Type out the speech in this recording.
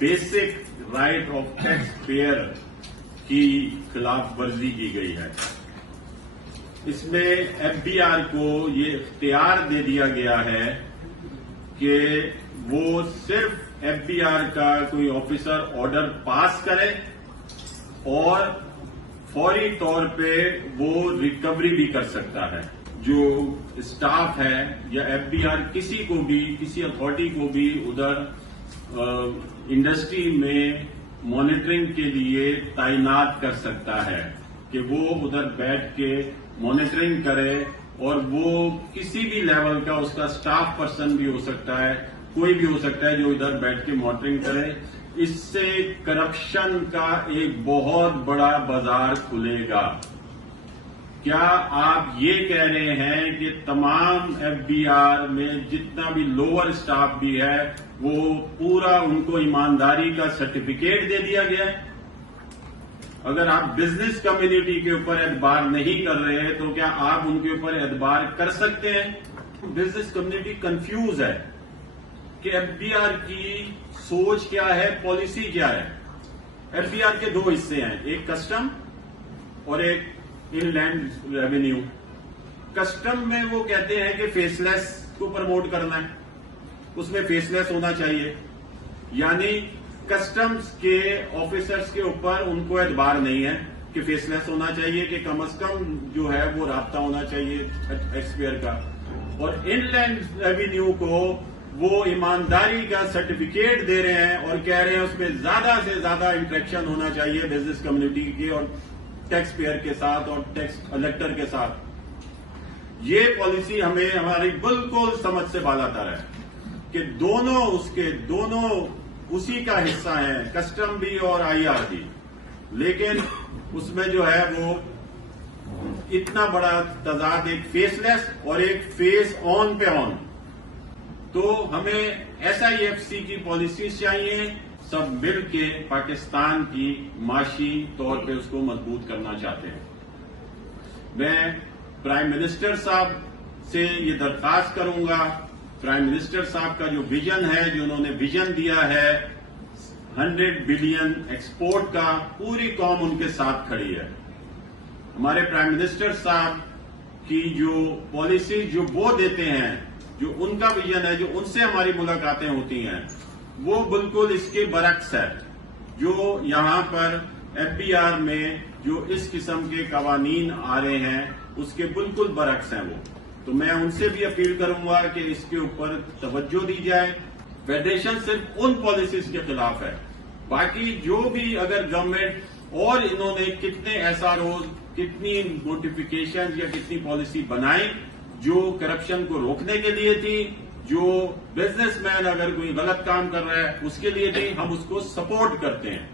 Basic right of tax payer की खिलाफ वर्जी की गई है। इसमें एफबीआर को ये इख्तियार दे दिया गया है कि वो सिर्फ एफबीआर का कोई ऑफिसर ऑर्डर पास करे और फौरी तौर पे वो रिकवरी भी कर सकता है। जो स्टाफ है या एफबीआर किसी को भी, किसी अथॉरिटी को भी उधर इंडस्ट्री में मॉनिटरिंग के लिए तैनात कर सकता है कि वो उधर बैठ के मॉनिटरिंग करे, और वो किसी भी लेवल का उसका स्टाफ पर्सन भी हो सकता है, कोई भी हो सकता है जो इधर बैठ के मॉनिटरिंग करे। इससे करप्शन का एक बहुत बड़ा बाजार खुलेगा। क्या आप ये कह रहे हैं कि तमाम एफबीआर में जितना भी लोअर स्टाफ भी है वो पूरा उनको ईमानदारी का सर्टिफिकेट दे दिया गया है? अगर आप बिजनेस कम्युनिटी के ऊपर एतबार नहीं कर रहे हैं तो क्या आप उनके ऊपर एतबार कर सकते हैं? बिजनेस कम्युनिटी कंफ्यूज है कि एफबीआर की सोच क्या है, पॉलिसी क्या है। एफबीआर के दो हिस्से हैं, एक कस्टम और एक इनलैंड रेवेन्यू। कस्टम में वो कहते हैं कि फेसलेस को प्रमोट करना है, उसमें फेसलेस होना चाहिए, यानी कस्टम्स के ऑफिसर्स के ऊपर उनको एतबार नहीं है कि फेसलेस होना चाहिए, कि कम से कम जो है वो राब्ता होना चाहिए टैक्सपेयर का। और इनलैंड रेवेन्यू को वो ईमानदारी का सर्टिफिकेट दे रहे हैं और कह रहे हैं उसमें ज्यादा से ज्यादा इंटरेक्शन होना चाहिए बिजनेस कम्युनिटी के और टैक्स पेयर के साथ और टैक्स कलेक्टर के साथ। ये पॉलिसी हमें हमारी बिल्कुल समझ से बालातर है कि दोनों उसी का हिस्सा है, कस्टम भी और आईआर भी, लेकिन उसमें जो है वो इतना बड़ा तजाद, एक फेसलेस और एक फेस ऑन पे ऑन। तो हमें SIFC की पॉलिसीज चाहिए, सब मिल के पाकिस्तान की माशी तौर पे उसको मजबूत करना चाहते हैं। मैं प्राइम मिनिस्टर साहब से ये दरख्वास्त करूंगा, प्राइम मिनिस्टर साहब का जो विजन है, जो उन्होंने विजन दिया है 100 बिलियन एक्सपोर्ट का, पूरी कौम उनके साथ खड़ी है। हमारे प्राइम मिनिस्टर साहब की जो पॉलिसी जो वो देते हैं, जो उनका विजन है, जो उनसे हमारी मुलाकातें होती हैं, वो बिल्कुल इसके बरक्स है। जो यहां पर एफबीआर में जो इस किस्म के कवानीन आ रहे हैं उसके बिल्कुल बरक्स हैं वो। तो मैं उनसे भी अपील करूंगा कि इसके ऊपर तवज्जो दी जाए। फेडरेशन सिर्फ उन पॉलिसीज के खिलाफ है, बाकी जो भी अगर गवर्नमेंट और इन्होंने कितने SROs, कितनी नोटिफिकेशन या कितनी पॉलिसी बनाई जो करप्शन को रोकने के लिए थी, जो बिजनेसमैन अगर कोई गलत काम कर रहा है उसके लिए थी, हम उसको सपोर्ट करते हैं।